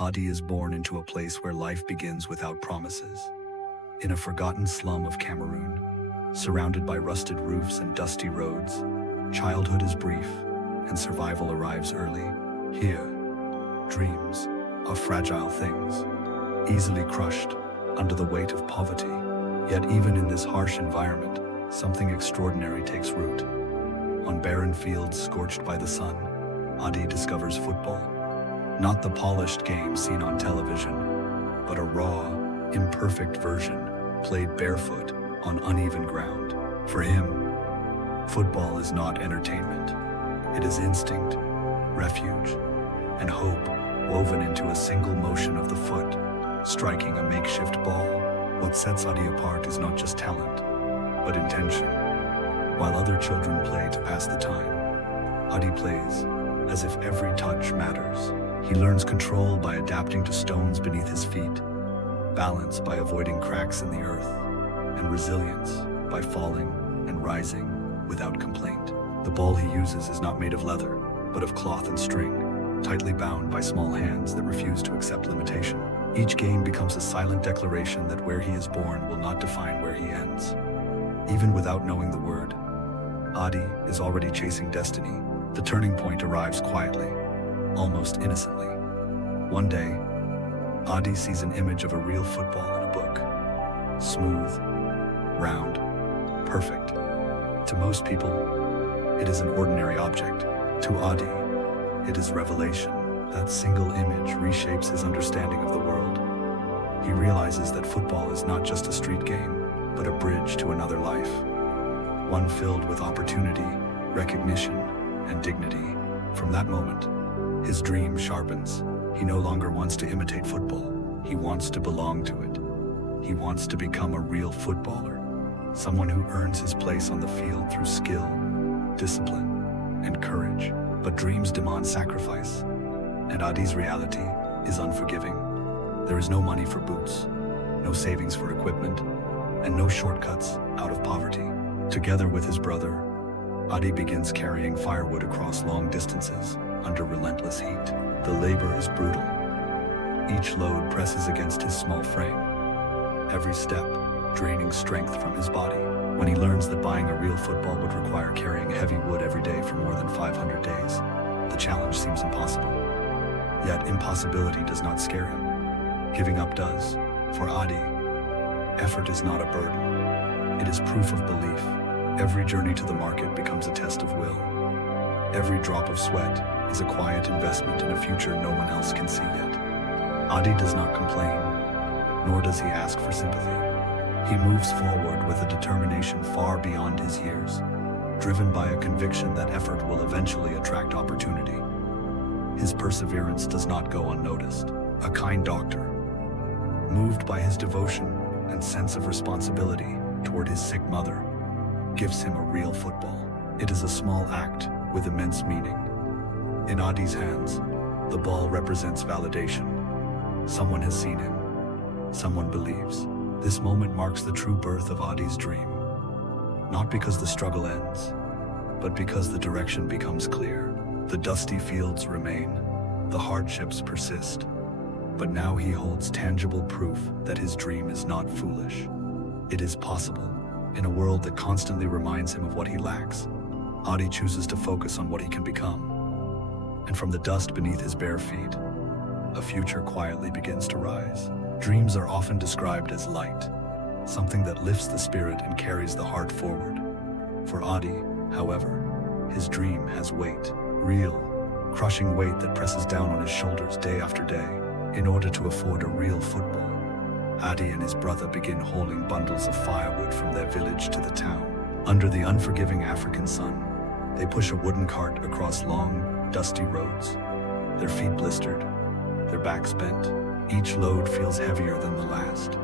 Adi is born into a place where life begins without promises. In a forgotten slum of Cameroon, surrounded by rusted roofs and dusty roads, childhood is brief and survival arrives early. Here, dreams are fragile things, easily crushed under the weight of poverty. Yet even in this harsh environment, something extraordinary takes root. On barren fields scorched by the sun, Adi discovers football. Not the polished game seen on television, but a raw, imperfect version played barefoot on uneven ground. For him, football is not entertainment. It is instinct, refuge, and hope woven into a single motion of the foot, striking a makeshift ball. What sets Adi apart is not just talent, but intention. While other children play to pass the time, Adi plays as if every touch matters. He learns control by adapting to stones beneath his feet, balance by avoiding cracks in the earth, and resilience by falling and rising without complaint. The ball he uses is not made of leather, but of cloth and string, tightly bound by small hands that refuse to accept limitation. Each game becomes a silent declaration that where he is born will not define where he ends. Even without knowing the word, Adi is already chasing destiny. The turning point arrives quietly, almost innocently. One day, Adi sees an image of a real football in a book. Smooth, round, perfect. To most people, it is an ordinary object. To Adi, it is revelation. That single image reshapes his understanding of the world. He realizes that football is not just a street game, but a bridge to another life. One filled with opportunity, recognition, and dignity. From that moment, his dream sharpens. He no longer wants to imitate football. He wants to belong to it. He wants to become a real footballer, someone who earns his place on the field through skill, discipline, and courage. But dreams demand sacrifice, and Adi's reality is unforgiving. There is no money for boots, no savings for equipment, and no shortcuts out of poverty. Together with his brother, Adi begins carrying firewood across long distances under relentless heat. The labor is brutal. Each load presses against his small frame, every step draining strength from his body. When he learns that buying a real football would require carrying heavy wood every day for more than 500 days, the challenge seems impossible. Yet impossibility does not scare him. Giving up does. For Adi, effort is not a burden. It is proof of belief. Every journey to the market becomes a test of will. Every drop of sweat is a quiet investment in a future no one else can see yet. Adi does not complain, nor does he ask for sympathy. He moves forward with a determination far beyond his years, driven by a conviction that effort will eventually attract opportunity. His perseverance does not go unnoticed. A kind doctor, moved by his devotion and sense of responsibility toward his sick mother, gives him a real football. It is a small act with immense meaning. In Adi's hands, the ball represents validation. Someone has seen him. Someone believes. This moment marks the true birth of Adi's dream. Not because the struggle ends, but because the direction becomes clear. The dusty fields remain. The hardships persist. But now he holds tangible proof that his dream is not foolish. It is possible. In a world that constantly reminds him of what he lacks, Adi chooses to focus on what he can become. And from the dust beneath his bare feet, a future quietly begins to rise. Dreams are often described as light, something that lifts the spirit and carries the heart forward. For Adi, however, his dream has weight, real, crushing weight that presses down on his shoulders day after day. In order to afford a real football, Adi and his brother begin hauling bundles of firewood from their village to the town. Under the unforgiving African sun, they push a wooden cart across long, dusty roads, their feet blistered, their backs bent. Each load feels heavier than the last,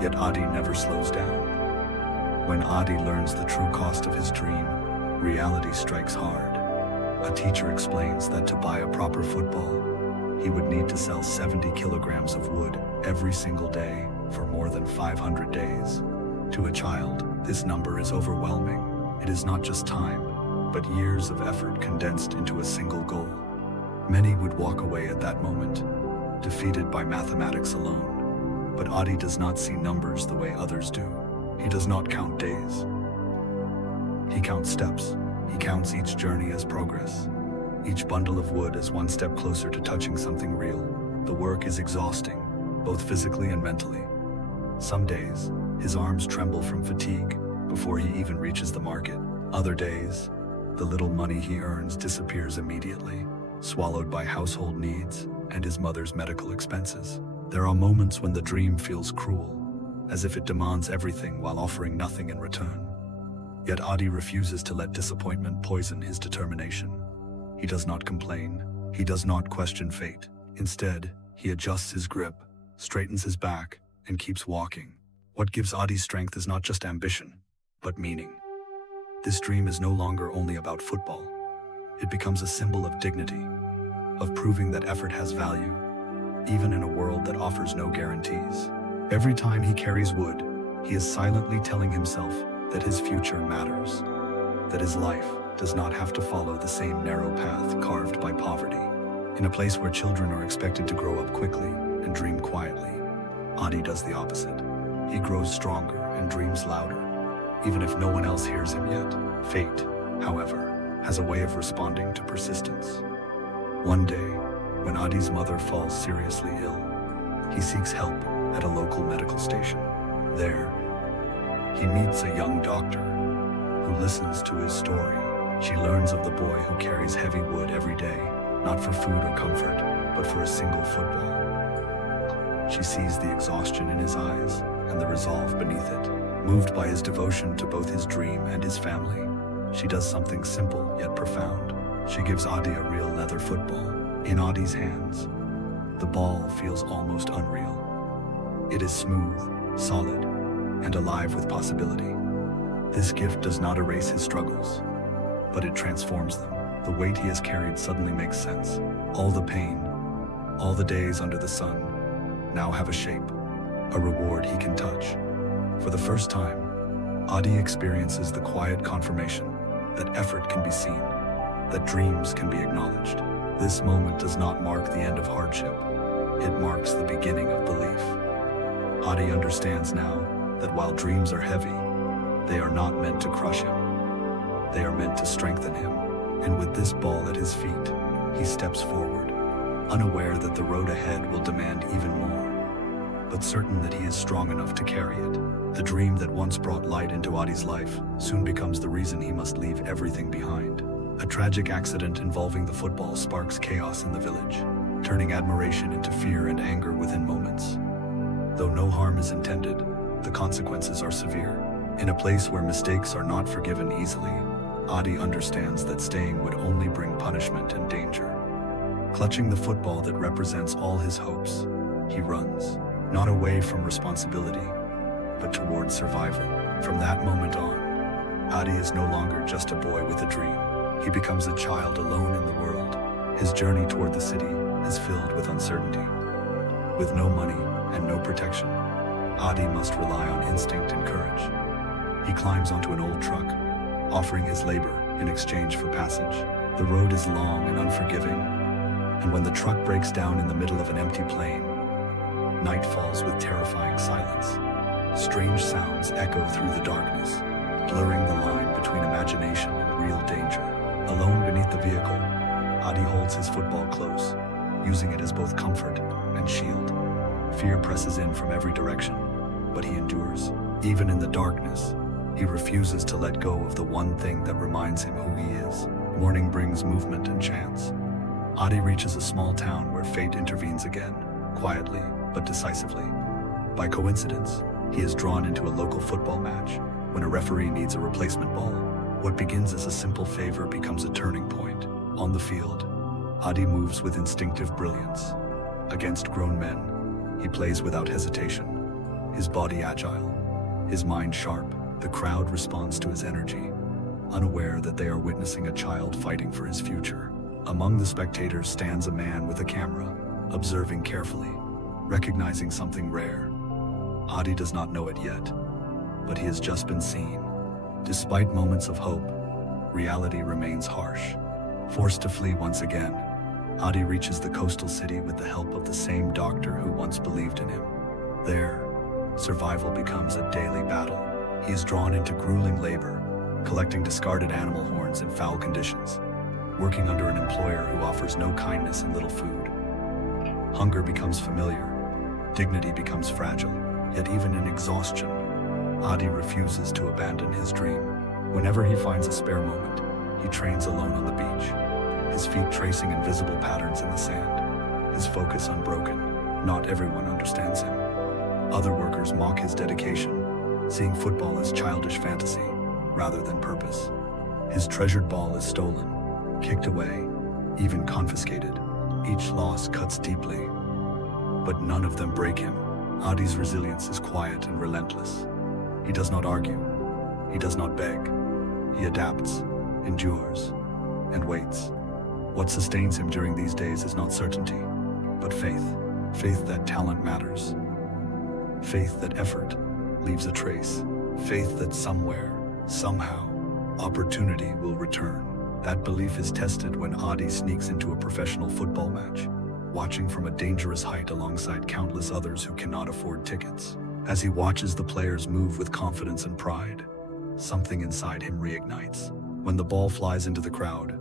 yet Adi never slows down. When Adi learns the true cost of his dream, reality strikes hard. A teacher explains that to buy a proper football, he would need to sell 70 kilograms of wood every single day for more than 500 days. To a child, this number is overwhelming. It is not just time, but years of effort condensed into a single goal. Many would walk away at that moment, defeated by mathematics alone. But Adi does not see numbers the way others do. He does not count days. He counts steps. He counts each journey as progress. Each bundle of wood is one step closer to touching something real. The work is exhausting, both physically and mentally. Some days, his arms tremble from fatigue before he even reaches the market. Other days, the little money he earns disappears immediately, swallowed by household needs and his mother's medical expenses. There are moments when the dream feels cruel, as if it demands everything while offering nothing in return. Yet Adi refuses to let disappointment poison his determination. He does not complain. He does not question fate. Instead, he adjusts his grip, straightens his back, and keeps walking. What gives Adi strength is not just ambition, but meaning. This dream is no longer only about football. It becomes a symbol of dignity, of proving that effort has value, even in a world that offers no guarantees. Every time he carries wood, he is silently telling himself that his future matters, that his life does not have to follow the same narrow path carved by poverty. In a place where children are expected to grow up quickly and dream quietly, Adi does the opposite. He grows stronger and dreams louder, even if no one else hears him yet. Fate, however, has a way of responding to persistence. One day, when Adi's mother falls seriously ill, he seeks help at a local medical station. There, he meets a young doctor who listens to his story. She learns of the boy who carries heavy wood every day, not for food or comfort, but for a single football. She sees the exhaustion in his eyes and the resolve beneath it. Moved by his devotion to both his dream and his family, she does something simple yet profound. She gives Adi a real leather football. In Adi's hands, the ball feels almost unreal. It is smooth, solid, and alive with possibility. This gift does not erase his struggles, but it transforms them. The weight he has carried suddenly makes sense. All the pain, all the days under the sun, now have a shape, a reward he can touch. For the first time, Adi experiences the quiet confirmation that effort can be seen, that dreams can be acknowledged. This moment does not mark the end of hardship. It marks the beginning of belief. Adi understands now that while dreams are heavy, they are not meant to crush him. They are meant to strengthen him. And with this ball at his feet, he steps forward, unaware that the road ahead will demand even more, but certain that he is strong enough to carry it. The dream that once brought light into Adi's life soon becomes the reason he must leave everything behind. A tragic accident involving the football sparks chaos in the village, turning admiration into fear and anger within moments. Though no harm is intended, the consequences are severe. In a place where mistakes are not forgiven easily, Adi understands that staying would only bring punishment and danger. Clutching the football that represents all his hopes, he runs, not away from responsibility, but towards survival. From that moment on, Adi is no longer just a boy with a dream. He becomes a child alone in the world. His journey toward the city is filled with uncertainty. With no money and no protection, Adi must rely on instinct and courage. He climbs onto an old truck, offering his labor in exchange for passage. The road is long and unforgiving, and when the truck breaks down in the middle of an empty plain, night falls with terrifying silence. Strange sounds echo through the darkness, blurring the line between imagination and real danger. Alone beneath the vehicle, Adi holds his football close, using it as both comfort and shield. Fear presses in from every direction, but he endures. Even in the darkness, he refuses to let go of the one thing that reminds him who he is. Morning brings movement and chance. Adi reaches a small town where fate intervenes again, quietly but decisively. By coincidence, he is drawn into a local football match when a referee needs a replacement ball. What begins as a simple favor becomes a turning point. On the field, Adi moves with instinctive brilliance. Against grown men, he plays without hesitation, his body agile, his mind sharp. The crowd responds to his energy, unaware that they are witnessing a child fighting for his future. Among the spectators stands a man with a camera, observing carefully, recognizing something rare. Adi does not know it yet, but he has just been seen. Despite moments of hope, reality remains harsh. Forced to flee once again, Adi reaches the coastal city with the help of the same doctor who once believed in him. There, survival becomes a daily battle. He is drawn into grueling labor, collecting discarded animal horns in foul conditions, working under an employer who offers no kindness and little food. Hunger becomes familiar, dignity becomes fragile, yet even in exhaustion, Adi refuses to abandon his dream. Whenever he finds a spare moment, he trains alone on the beach, his feet tracing invisible patterns in the sand, his focus unbroken. Not everyone understands him. Other workers mock his dedication, seeing football as childish fantasy rather than purpose. His treasured ball is stolen, kicked away, even confiscated. Each loss cuts deeply, but none of them break him. Adi's resilience is quiet and relentless. He does not argue. He does not beg. He adapts, endures, and waits. What sustains him during these days is not certainty, but faith. Faith that talent matters. Faith that effort leaves a trace. Faith that somewhere, somehow, opportunity will return. That belief is tested when Adi sneaks into a professional football match, watching from a dangerous height alongside countless others who cannot afford tickets. As he watches the players move with confidence and pride, something inside him reignites. When the ball flies into the crowd,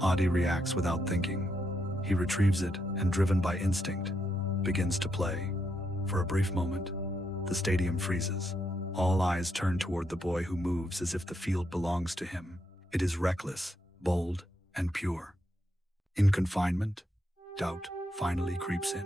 Adi reacts without thinking. He retrieves it and, driven by instinct, begins to play. For a brief moment, the stadium freezes. All eyes turn toward the boy who moves as if the field belongs to him. It is reckless, bold, and pure. In confinement, doubt finally creeps in.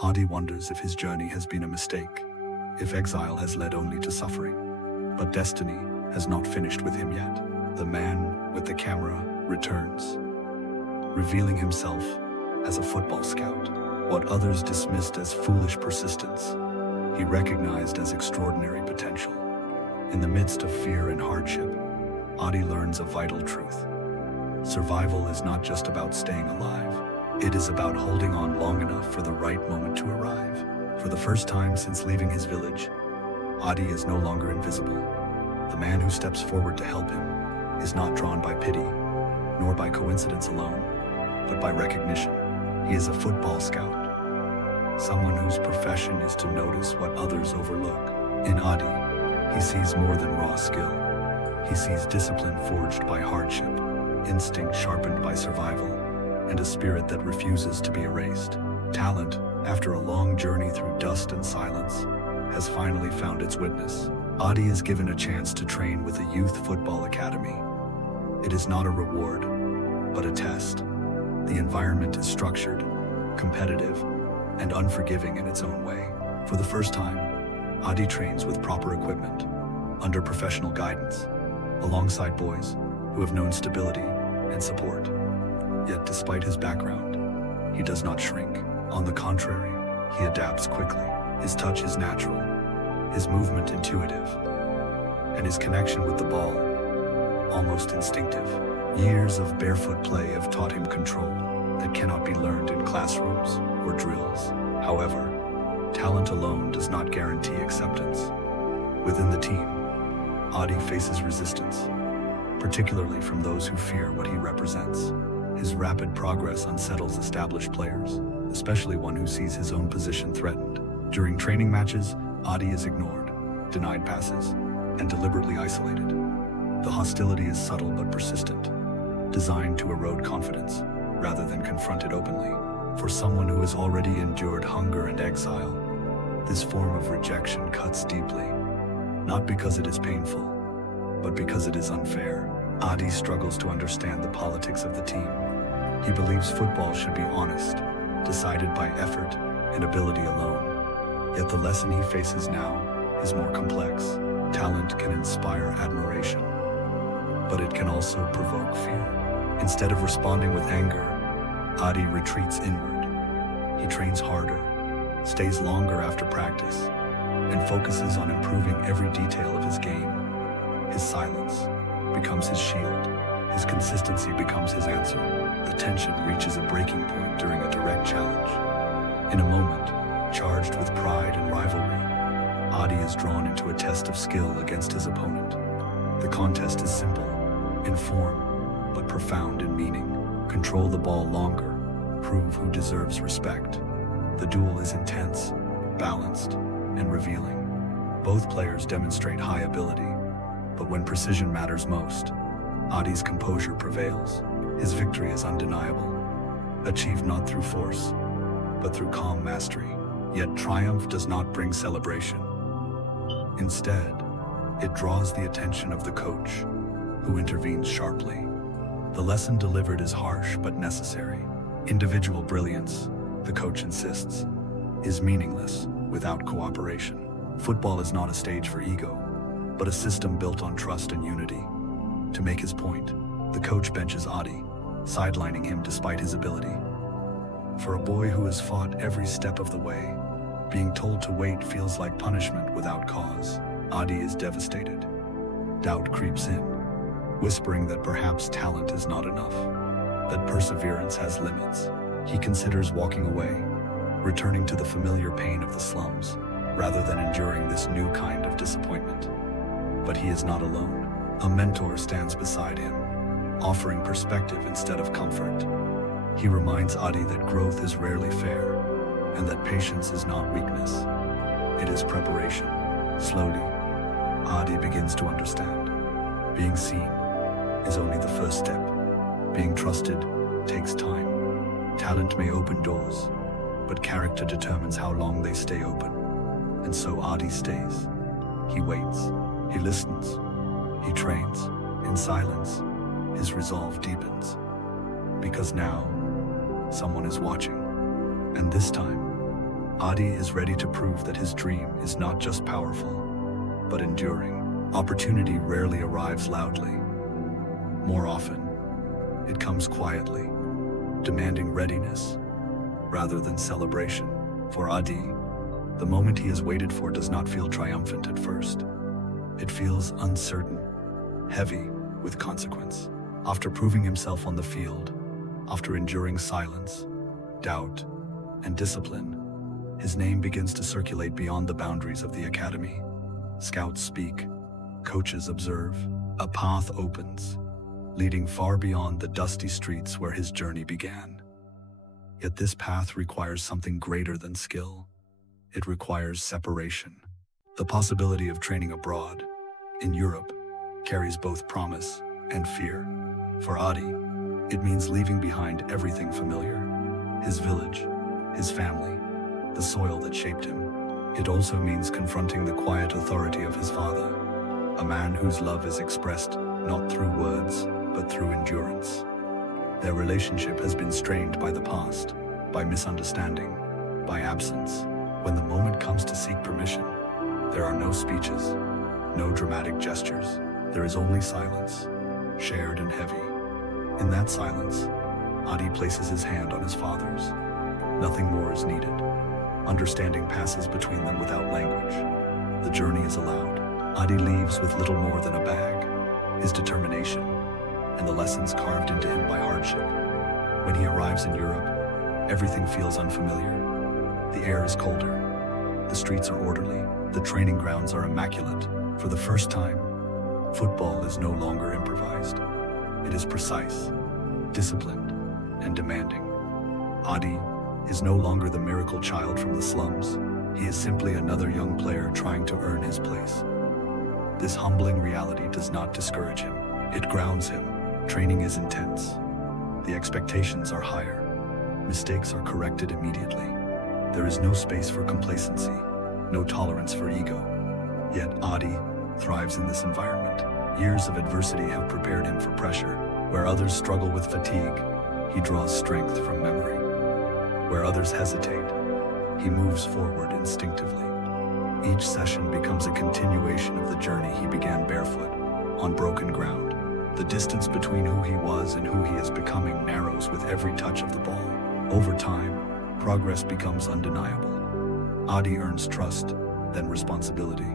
Adi wonders if his journey has been a mistake, if exile has led only to suffering. But destiny has not finished with him yet. The man with the camera returns, revealing himself as a football scout. What others dismissed as foolish persistence, he recognized as extraordinary potential. In the midst of fear and hardship, Adi learns a vital truth. Survival is not just about staying alive. It is about holding on long enough for the right moment to arrive. For the first time since leaving his village, Adi is no longer invisible. The man who steps forward to help him is not drawn by pity, nor by coincidence alone, but by recognition. He is a football scout, someone whose profession is to notice what others overlook. In Adi, he sees more than raw skill. He sees discipline forged by hardship, instinct sharpened by survival, and a spirit that refuses to be erased. Talent, after a long journey through dust and silence, has finally found its witness. Adi is given a chance to train with a youth football academy. It is not a reward, but a test. The environment is structured, competitive, and unforgiving in its own way. For the first time, Adi trains with proper equipment, under professional guidance, alongside boys who have known stability and support. Yet despite his background, he does not shrink. On the contrary, he adapts quickly. His touch is natural, his movement intuitive, and his connection with the ball almost instinctive. Years of barefoot play have taught him control that cannot be learned in classrooms or drills. However, talent alone does not guarantee acceptance. Within the team, Adi faces resistance, particularly from those who fear what he represents. His rapid progress unsettles established players, especially one who sees his own position threatened. During training matches, Adi is ignored, denied passes, and deliberately isolated. The hostility is subtle but persistent, designed to erode confidence rather than confront it openly. For someone who has already endured hunger and exile, this form of rejection cuts deeply, not because it is painful, but because it is unfair. Adi struggles to understand the politics of the team. He believes football should be honest, decided by effort and ability alone. Yet the lesson he faces now is more complex. Talent can inspire admiration, but it can also provoke fear. Instead of responding with anger, Adi retreats inward. He trains harder, stays longer after practice, and focuses on improving every detail of his game. His silence becomes his shield. His consistency becomes his answer. The tension reaches a breaking point during a direct challenge. In a moment, charged with pride and rivalry, Adi is drawn into a test of skill against his opponent. The contest is simple in form, but profound in meaning. Control the ball longer, prove who deserves respect. The duel is intense, balanced, and revealing. Both players demonstrate high ability, but when precision matters most, Adi's composure prevails. His victory is undeniable, achieved not through force, but through calm mastery. Yet triumph does not bring celebration. Instead, it draws the attention of the coach, who intervenes sharply. The lesson delivered is harsh but necessary. Individual brilliance, the coach insists, is meaningless without cooperation. Football is not a stage for ego, but a system built on trust and unity. To make his point, the coach benches Adi, sidelining him despite his ability. For a boy who has fought every step of the way, being told to wait feels like punishment without cause. Adi is devastated. Doubt creeps in, whispering that perhaps talent is not enough, that perseverance has limits. He considers walking away, returning to the familiar pain of the slums, rather than enduring this new kind of disappointment. But he is not alone. A mentor stands beside him, offering perspective instead of comfort. He reminds Adi that growth is rarely fair, and that patience is not weakness. It is preparation. Slowly, Adi begins to understand. Being seen is only the first step. Being trusted takes time. Talent may open doors, but character determines how long they stay open. And so Adi stays. He waits. He listens. He trains. In silence, his resolve deepens. Because now, someone is watching. And this time, Adi is ready to prove that his dream is not just powerful, but enduring. Opportunity rarely arrives loudly. More often, it comes quietly, demanding readiness rather than celebration. For Adi, the moment he has waited for does not feel triumphant at first. It feels uncertain, heavy with consequence. After proving himself on the field, after enduring silence, doubt, and discipline, his name begins to circulate beyond the boundaries of the academy. Scouts speak, coaches observe. A path opens, leading far beyond the dusty streets where his journey began. Yet this path requires something greater than skill. It requires separation. The possibility of training abroad, in Europe, carries both promise and fear. For Adi, it means leaving behind everything familiar. His village, his family, the soil that shaped him. It also means confronting the quiet authority of his father, a man whose love is expressed not through words, but through endurance. Their relationship has been strained by the past, by misunderstanding, by absence. When the moment comes to seek permission, there are no speeches, no dramatic gestures. There is only silence, shared and heavy. In that silence, Adi places his hand on his father's. Nothing more is needed. Understanding passes between them without language. The journey is allowed. Adi leaves with little more than a bag, his determination, and the lessons carved into him by hardship. When he arrives in Europe, everything feels unfamiliar. The air is colder, the streets are orderly, the training grounds are immaculate. For the first time, football is no longer improvised. It is precise, disciplined, and demanding. Adi is no longer the miracle child from the slums. He is simply another young player trying to earn his place. This humbling reality does not discourage him. It grounds him. Training is intense. The expectations are higher. Mistakes are corrected immediately. There is no space for complacency, no tolerance for ego. Yet Adi thrives in this environment. Years of adversity have prepared him for pressure. Where others struggle with fatigue, he draws strength from memory. Where others hesitate, he moves forward instinctively. Each session becomes a continuation of the journey he began barefoot, on broken ground. The distance between who he was and who he is becoming narrows with every touch of the ball. Over time, progress becomes undeniable. Adi earns trust, then responsibility.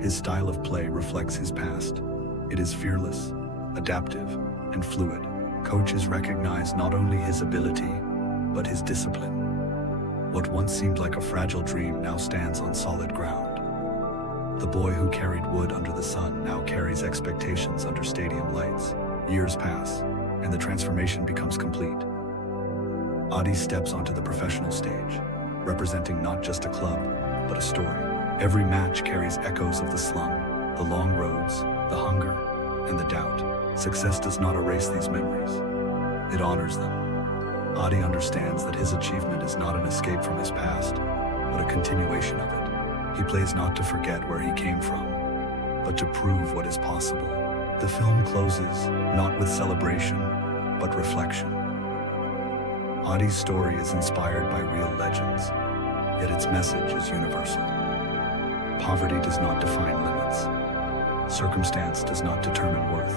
His style of play reflects his past. It is fearless, adaptive, and fluid. Coaches recognize not only his ability, but his discipline. What once seemed like a fragile dream now stands on solid ground. The boy who carried wood under the sun now carries expectations under stadium lights. Years pass, and the transformation becomes complete. Adi steps onto the professional stage, representing not just a club, but a story. Every match carries echoes of the slum, the long roads, the hunger, and the doubt. Success does not erase these memories. It honors them. Adi understands that his achievement is not an escape from his past, but a continuation of it. He plays not to forget where he came from, but to prove what is possible. The film closes not with celebration, but reflection. Adi's story is inspired by real legends, yet its message is universal. Poverty does not define limits. Circumstance does not determine worth.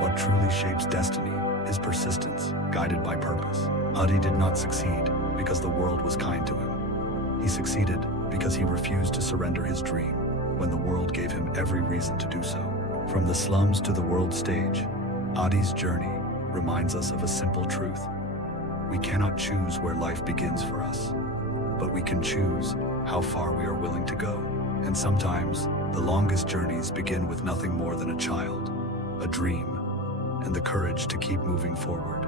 What truly shapes destiny is persistence, guided by purpose. Adi did not succeed because the world was kind to him. He succeeded because he refused to surrender his dream when the world gave him every reason to do so. From the slums to the world stage, Adi's journey reminds us of a simple truth. We cannot choose where life begins for us, but we can choose how far we are willing to go. And sometimes, the longest journeys begin with nothing more than a child, a dream, and the courage to keep moving forward.